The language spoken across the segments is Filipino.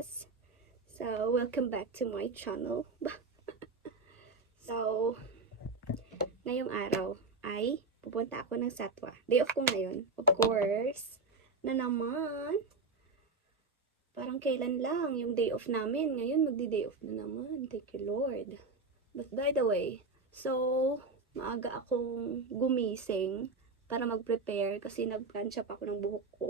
Marias. So, welcome back to my channel. So, ngayong araw ay pupunta ako ng Satwa. Day off ko ngayon, of course. Na naman. Parang kailan lang yung day off namin. Ngayon magdi-day off na naman. Thank you Lord. But by the way, so maaga akong gumising para mag-prepare kasi nag-plancha pa ako ng buhok ko.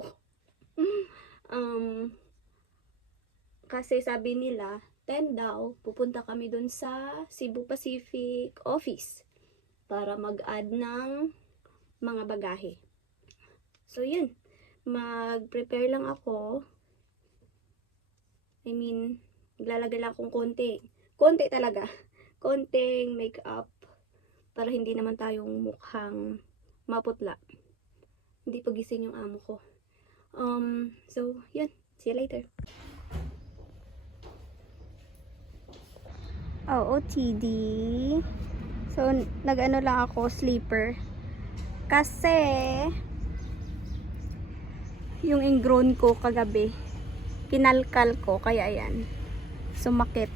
Kasi sabi nila 10 daw, pupunta kami dun sa Cebu Pacific office para mag-add ng mga bagahe. So yun, mag-prepare lang ako. I mean, naglalagay lang akong konti talaga, konting makeup para hindi naman tayong mukhang maputla. Hindi pagising yung amo ko. So yun, see you later. OOTD. So, nag-ano lang ako, sleeper. Kasi, yung ingrown ko kagabi, pinalkal ko, kaya yan. Sumakit.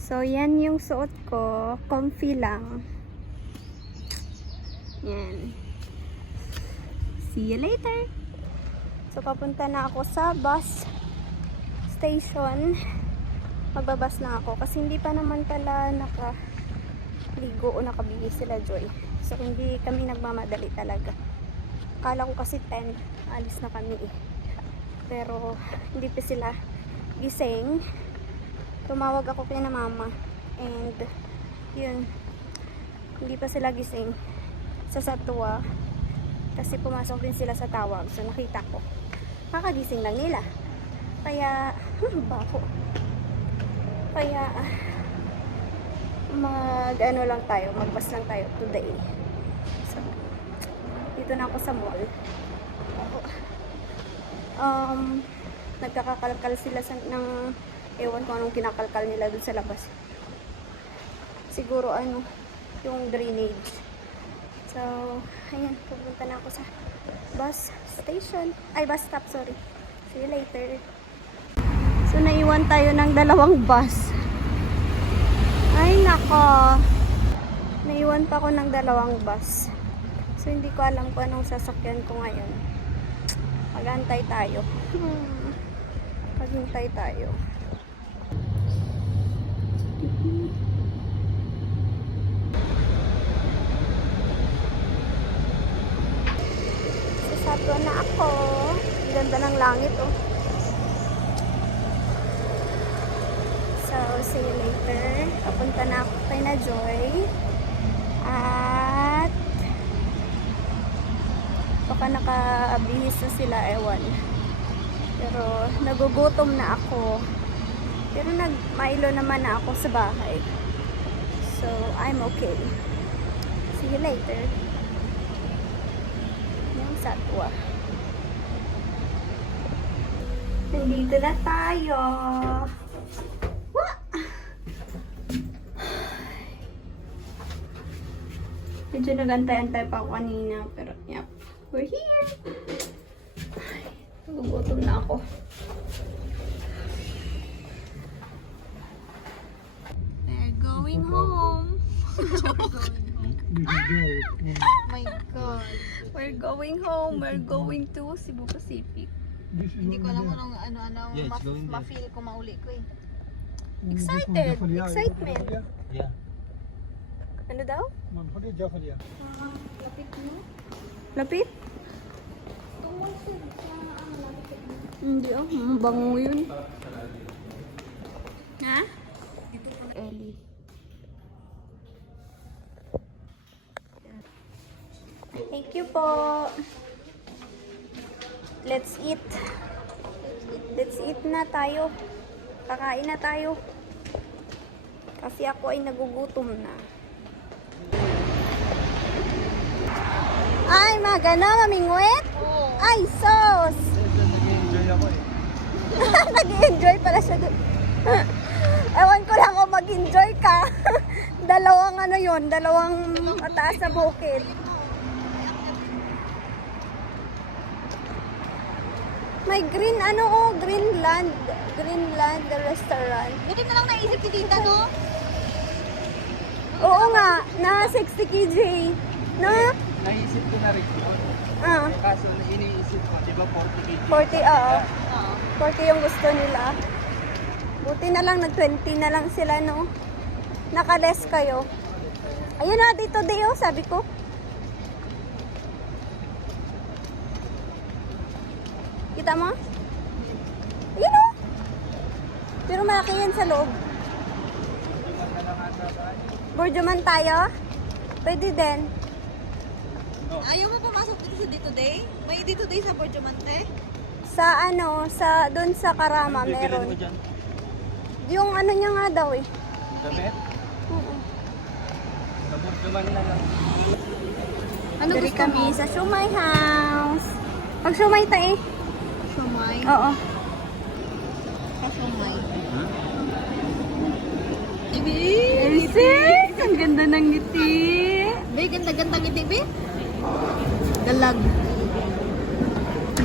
So, yan yung suot ko. Comfy lang. Yan. See you later. So, papunta na ako sa bus station. Magbabas na ako kasi hindi pa naman pala nakaligo o nakabihis sila Joy. So hindi kami nagmamadali talaga. Akala ko kasi 10 alis na kami eh. Pero hindi pa sila gising. Tumawag ako kay na mama and yun, hindi pa sila gising sa Satwa kasi pumasok din sila sa tawag. So nakita ko kakagising lang nila. Kaya bako. Kaya mag-ano lang tayo, magbas lang tayo today. So, dito na ako sa mall. Nagkakakalkal sila ng ewan ko anong kinakalkal nila dun sa labas. Siguro ano, yung drainage. So, ayan, pupunta na ako sa bus station. Ay, bus stop, sorry. See you later. So, naiwan tayo ng dalawang bus. Ay, nako. Naiwan pa ako ng dalawang bus. So, hindi ko alam kung anong sasakyan ko ngayon. Mag-antay tayo. Maghintay tayo. Sasabdo na ako. Ang ganda ng langit, oh. So, see you later. Papunta na ako kay na Joy. At baka nakabihis na sila, ewan. Pero nagugutom na ako. Pero nagmailo naman na ako sa bahay. So, I'm okay. See you later. Yung Satwa. Nandito na tayo. Medyo nag-antay-antay pa ako kanina, pero yep, we're here. Ay, nagugutom na ako. We're going home. My God. We're going home. We're going to Cebu Pacific. Hindi ko alam kung ano ma-feel ko mauli ko eh. Excited. Excitement. Yeah. Ano daw? Lapit mo? Lapit? Hindi oh, mabango yun. Ha? Ellie. Thank you po. Let's eat. Let's eat na tayo. Kakain na tayo. Kasi ako ay nagugutom na. Ay, magana, mamingwit? Oo. Ay, sos! Nag-enjoy ako eh. Nag-enjoy pala siya doon. Ewan ko lang kung mag-enjoy ka. Dalawang ano yun, dalawang mataas na bukid. May Greenland. Greenland restaurant. Buti na lang naisip si tita, no? Oo nga, na 60 kg. Na? Naisip ko na rin yun. Ah, Kaso iniisip ko, di ba 40 kg? 40, oo. Oo. 40 yung gusto nila. Buti na lang, nag-20 na lang sila, no? Naka-less kayo. Ayun na, dito, Deo, sabi ko. Kita mo? Ayun, oh. Pero malaki yan sa loob. Burjuman tayo? Pwede din. Ayaw mo pumasok dito sa Dito Day? May Dito Day sa Borjomante? Sa doon sa Karama, Bibilin meron. mo dyan. Yung ano niya nga daw eh. Damit? Oo. Naburduman na lang. Ano Dari gusto kami mo? sa Shumai House. Pag Shumai ta eh. Shumay. Oo. Shumay. Hmm? Ibi! Sis, ang ganda ng ngiti. Be, ganda-ganda ngiti, be. Dalag.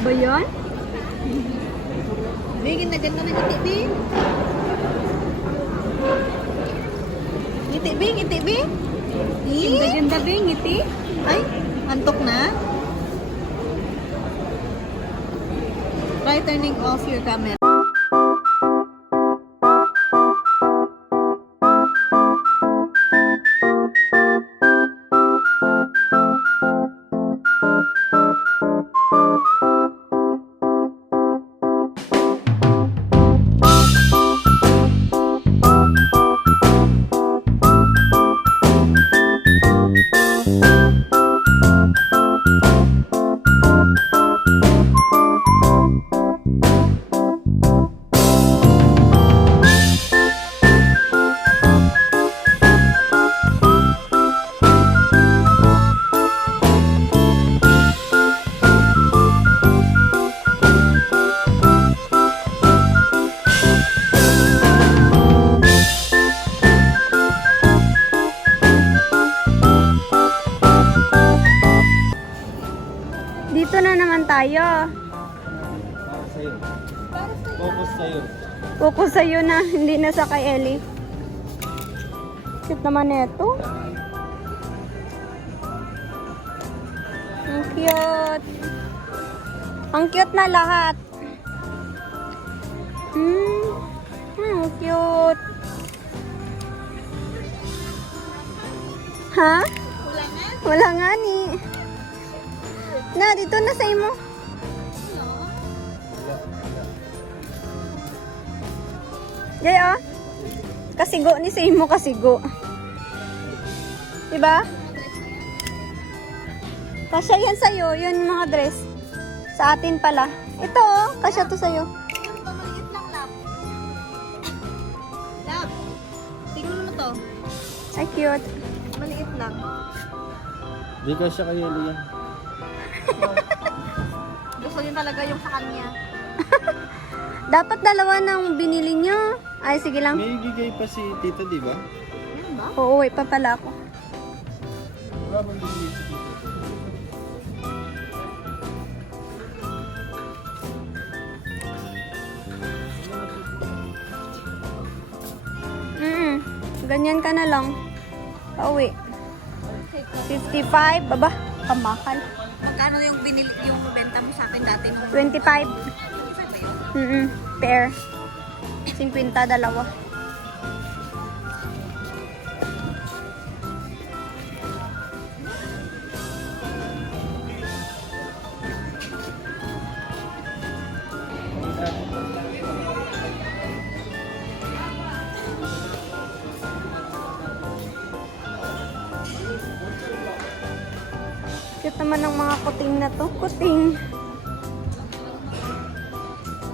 Ba yun? Be, ganda-ganda ng ngiti, be. Ngiti, be, ngiti, be. Ganda-ganda ba yung ngiti? Ay, antok na. Try turning off your camera. Dito na naman tayo. Para sa'yo. Focus sa'yo. Focus sa'yo na, hindi na sa kay Ellie. Cute naman ito. Ang cute. Ang cute na lahat. Ang cute. Ha? Wala na? Wala nga ni. Na, dito na sa imo. Jay, ah. Kasigo ni sa imo, kasigo. Diba? Kasya yan sa'yo, yun mga dress. Sa atin pala. Ito, oh. Kasya to sa'yo. Ayun pa, maliit lang, lab. Lab, tingnan mo to. Ay, cute. Maliit lang. Di ka siya kayo yan. Gusto niya talaga yung sa kanya. Dapat dalawa nang binili nyo. Ay, sige lang. May gigay pa si Tito, di ba? Ano ba? Uuwi pa pala ako. Wala bang bigay si Tito? Ganyan ka na lang. Pauwi. 55. Baba, kamakal. Magkano yung binili, yung benta mo sa akin dati nung... 25. Isa ba yun? Pair. 50 dalawa. Cute naman ng mga kuting na to. Kuting.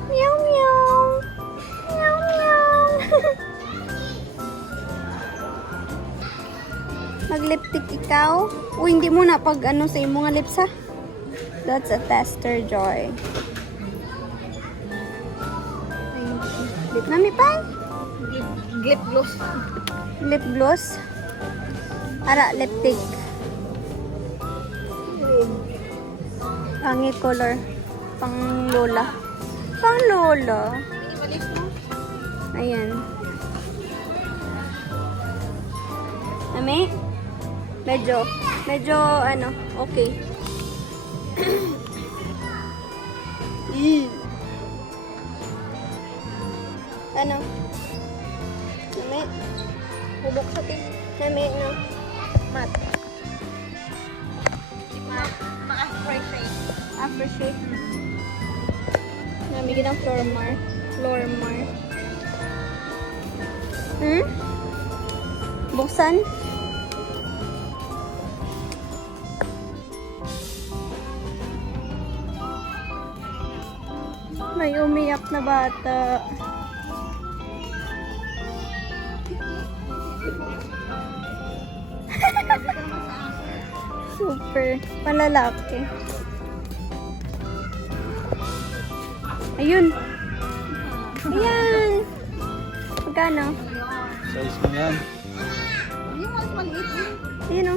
Meow meow. Meow meow. Mag-lipstick ikaw? Uy, hindi mo na pag ano sa imo nga lips ha. That's a tester, Joy. Lip na mi pa? Lip gloss. Lip gloss. Ara, lipstick. Pangit color. Pang lola. Pang lola. Minimalist mo. Ayan. Nami? Medyo, ano, okay. Ano? Nami? Bubok sa tin. Nami, no? Mat. Ma-appreciate. Aftershave. Namigin ng floor mark. Buksan? May umiyak na bata. Super. Palalaki. Ayun. Ayan. Magkano? Size mo yan. Yung mas maliit yun. Ayun o.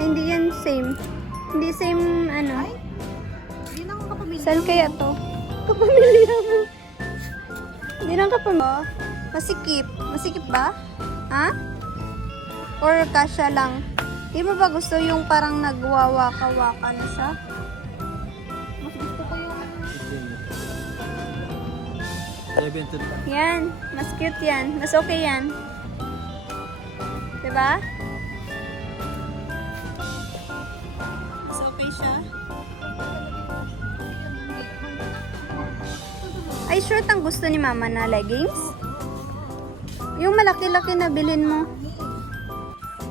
Ay, hindi yan same. Hindi same, ano. Hindi na ako kapamilya. Saan kaya to? Kapamilya mo. Hindi lang kapamilya. Masikip. Masikip ba? Ha? Or kasya lang? Di mo ba gusto yung parang nagwawaka-waka na siya? Mas gusto ko yung 7 Yan. Mas cute yan. Mas okay yan. Diba? Mas okay siya. Ay, short ang gusto ni mama na leggings? Yung malaki-laki na bilhin mo.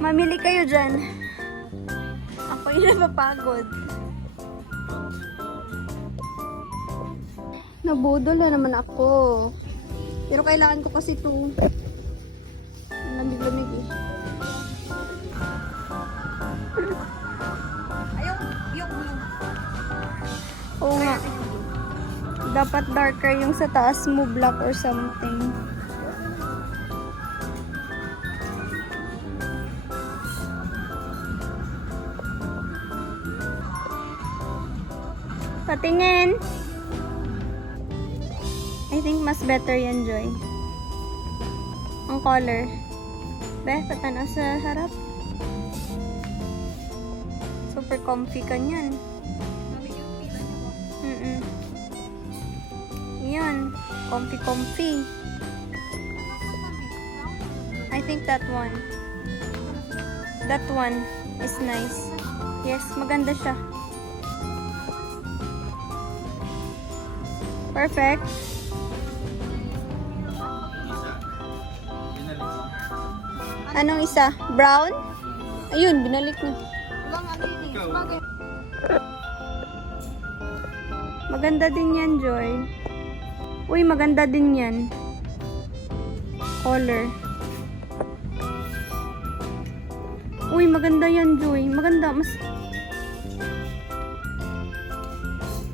Mamili kayo dyan. Ako yung napapagod. Nabudol na naman ako. Pero kailangan ko kasi ito. Ang lamig-lamig eh. ayaw, yung blue. Oo nga. Dapat darker yung sa taas mo, black or something. Patingin. I think mas better yan, Joy. Ang color. Be, patanaw sa harap. Super comfy ka niyan. Lamig yung pila niyo. Yan. Comfy. I think that one. That one is nice. Yes, maganda siya. Perfect. Anong isa? Brown? Ayun, binalik niya. Walang ano yun eh. Bagay. Maganda din yan, Joy. Uy, maganda din yan. Color. Uy, maganda yan, Joy. Maganda. Mas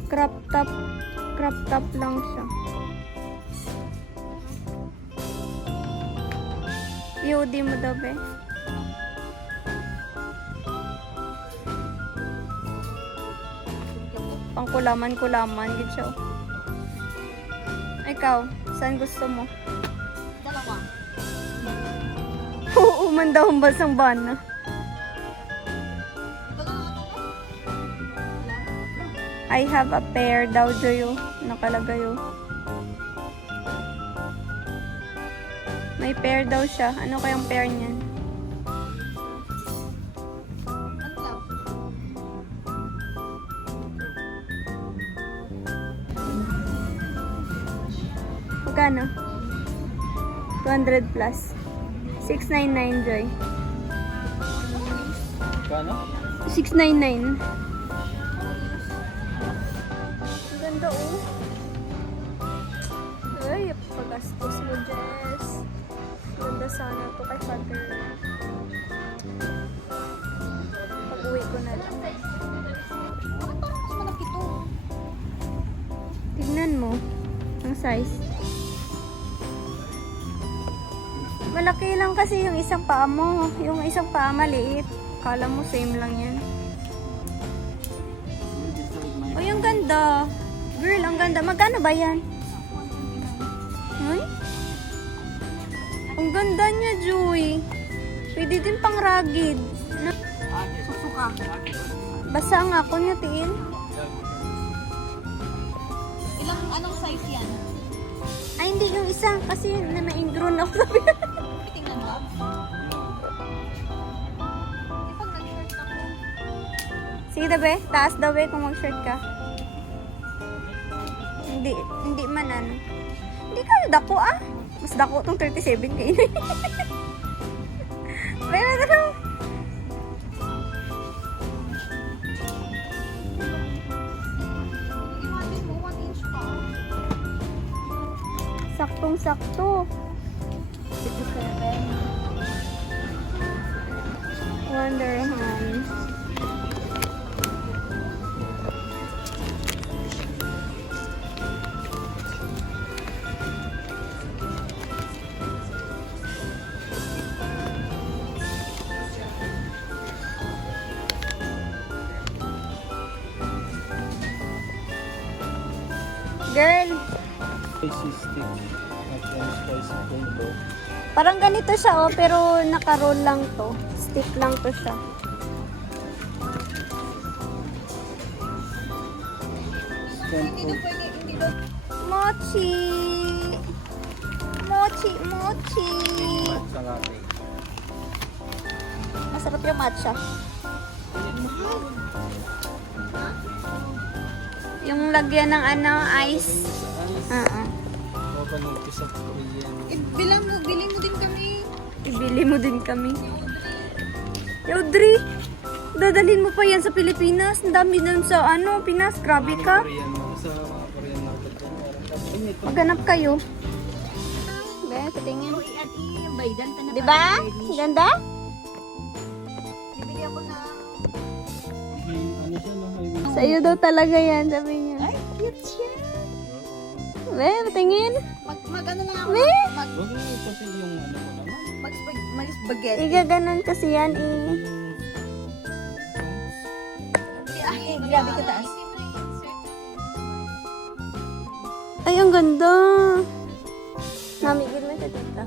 crop top. Crop top lang siya. POD mo daw, be. Pangkulaman-kulaman. Gid siya. Ikaw, saan gusto mo? Dalawa. Oo, mandahong basang bana. I have a pair daw, Joyo. Nakalagay, oh. May pair daw siya. Ano kayang pair niyan? Ano lang? Magkano? 200 plus. 699, Joy. Kano? 699. Ang ganda, oh. Ay, pagastos mo, Jess. Ganda sana to kay Father. Pag-uwi ko na lang. Bakit parang mas malaki to? Tignan mo ang size. Malaki lang kasi yung isang paa mo. Yung isang paa maliit. Kala mo same lang yan. Oh, yung ganda. Girl, ang ganda. Magkano ba yan? Ang ganda niya, Joy. Pwede din pang rugged. No? Susuka. Basa nga ako niya, tiin. Anong size yan? Ay, hindi yung isa. Kasi na-ingrown ako. Tingnan mo. Pag nag-short ako. Sige daw, be. Taas daw, be, kung mag-shirt ka. Hindi man, ano. Hindi ka dako, ah. Mas dako tong 37 kayo. Pero, ano. Imagine mo, 1 inch pa. Saktong-sakto. 57. Wonderham. Girl, Spicy stick. At yung spicy combo. parang ganito siya oh, pero naka-roll lang to. Stick lang to siya. Stand Hindi food. pwede, hindi daw. Mochi! Mochi, mochi! Matcha latte. Masarap yung matcha. Yung lagyan ng ano, ice. Coconut kiss of Korean. Bili mo din kami. Ibili mo din kami. Audrey, dadalhin mo pa yan sa Pilipinas. Ang dami dun sa ano, Pinas. Grabe ka. Korean sa mga Korean market. Tapos ito. Maghanap kayo. Be, patingin. Baydan ka na. Diba? Ganda? Bibili ako na. May ano siya no? May Sa iyo daw talaga yan, sabi niya. Ay, cute siya. Be, patingin. Mag-ano lang ako. Be, Huwag mo kasi yung ano ko naman. Mag-spaghetti. igaganon kasi yan eh. Ay, grabe ka taas. Ay, ang ganda. Namigil na siya dito.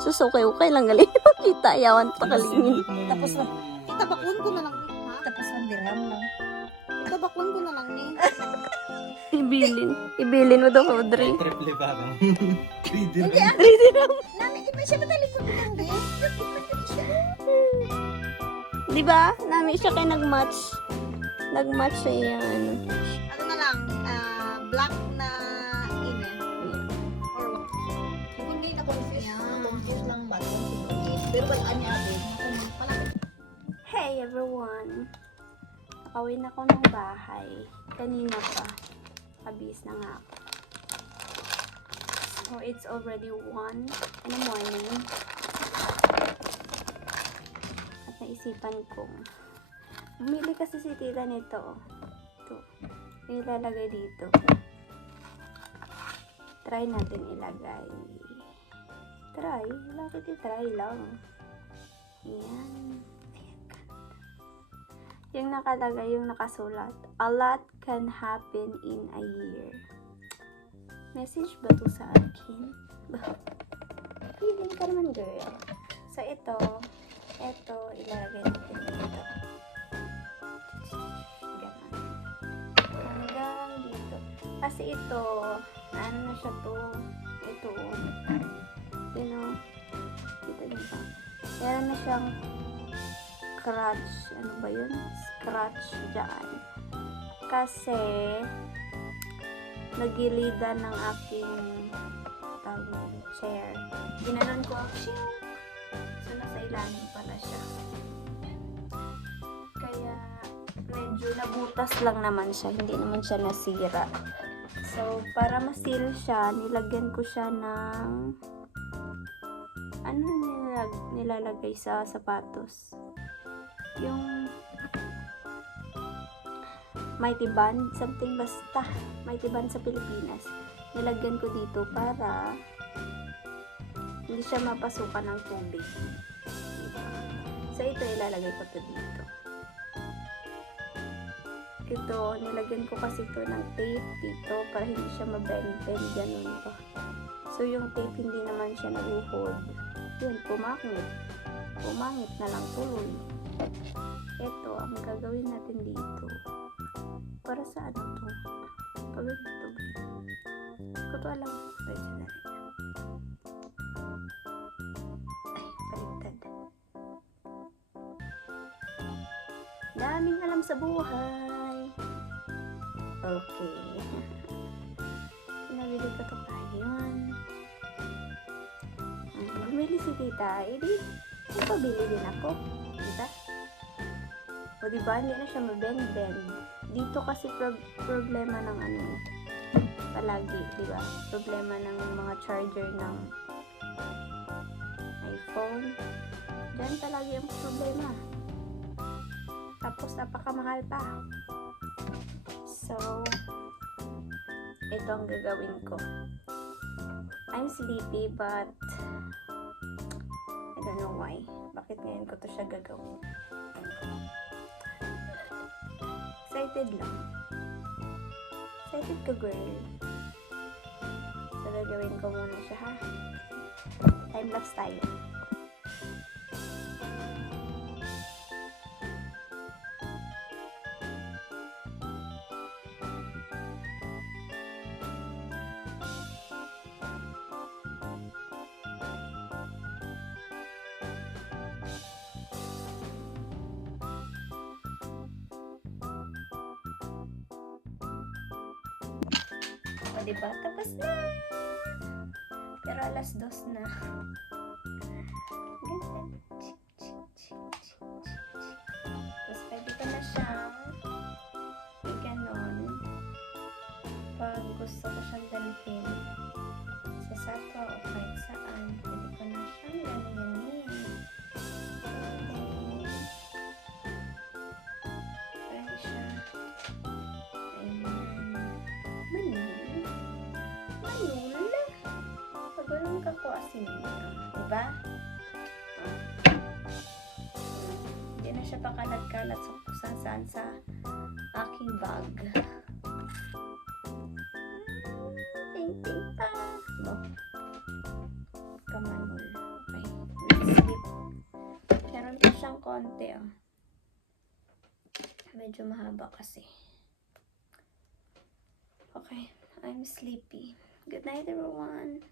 Susukay-ukay lang galing. Kita, yawan pa kalingin. Tapos na. Itabakwan ko na lang ni. Ha? Tapos ng dirham lang. Itabakwan ko na lang ni. Ibilin mo daw, Audrey. Triple ba ka? Hindi ah. Nami, iba siya madali ko hindi. Di ba? Nami siya kayo nag-match. Nag-match siya yung ano. Ano na lang, black na ine. Or what? Kung hindi na confused lang ba? Pero wala niya abin. Hey everyone! Nakawin ako ng bahay. Kanina pa. Abis na nga ako. So, it's already 1 in the morning. At naisipan kong bumili kasi si tita nito. Oh. Ito. Yung ilalagay dito. Try natin ilagay. Try? Bakit i-try lang? Yan. Yung nakalagay, yung nakasulat. A lot can happen in a year. Message ba to sa akin? Feeling ka naman, girl. So, ito, ilalagay natin dito. Ganon. Hanggang dito. Kasi ito, ano na siya to? Ito, you know, dito din pa. Meron na siyang scratch. Ano ba yun? Scratch dyan. Kasi, nagilidan ng aking chair. Ginanon ko, shing! So, nasa ilalim pala siya. Kaya, medyo nabutas lang naman siya. Hindi naman siya nasira. So, para masil siya, nilagyan ko siya ng ano nilalagay sa sapatos? Yung Mighty Band, something basta. Mighty Band sa Pilipinas. Nilagyan ko dito para hindi siya mapasukan ng tubig. So, ito ilalagay ko to dito. Ito, nilagyan ko kasi ito ng tape dito para hindi siya mabend-bend ganun pa. So, yung tape hindi naman siya nag-hold. Yun, pumangit. Pumangit na lang tuloy. Ito, ang gagawin natin dito. Para sa ano to? Pag ito. Hindi ko to alam. Wait, sandali. Ay, baliktad. Daming alam sa buhay. Okay. Pinabili ko to ngayon. Bumili si tita. Edi, pabili din ako. Diba? O diba, hindi na siya mabend-bend. Dito kasi problema ng ano, palagi, diba? Problema ng mga charger ng iPhone. Diyan palagi ang problema. Tapos napakamahal pa. So, ito ang gagawin ko. I'm sleepy but I don't know why. Bakit ngayon ko to siya gagawin? Excited lang. Excited ka, girl. So, gagawin ko muna siya, ha? Time-lapse tayo. O, diba? Tapos na! Pero alas 2 na. Ganyan. Tapos pwede ko na siyang i-ganon. Pag gusto ko siyang dalhin sa sakwa o kahit saan, pwede ko na siyang ganyanin. Pwede siya. Pagulong ka po asin nito. Diba? Hindi na siya pakalat-kalat sa kung saan sa aking bag. Ting-ting pa. Bo. Kamanol. Okay. Slip. Meron pa siyang konti. Oh. Medyo mahaba kasi. Okay. I'm sleepy. Good night, everyone.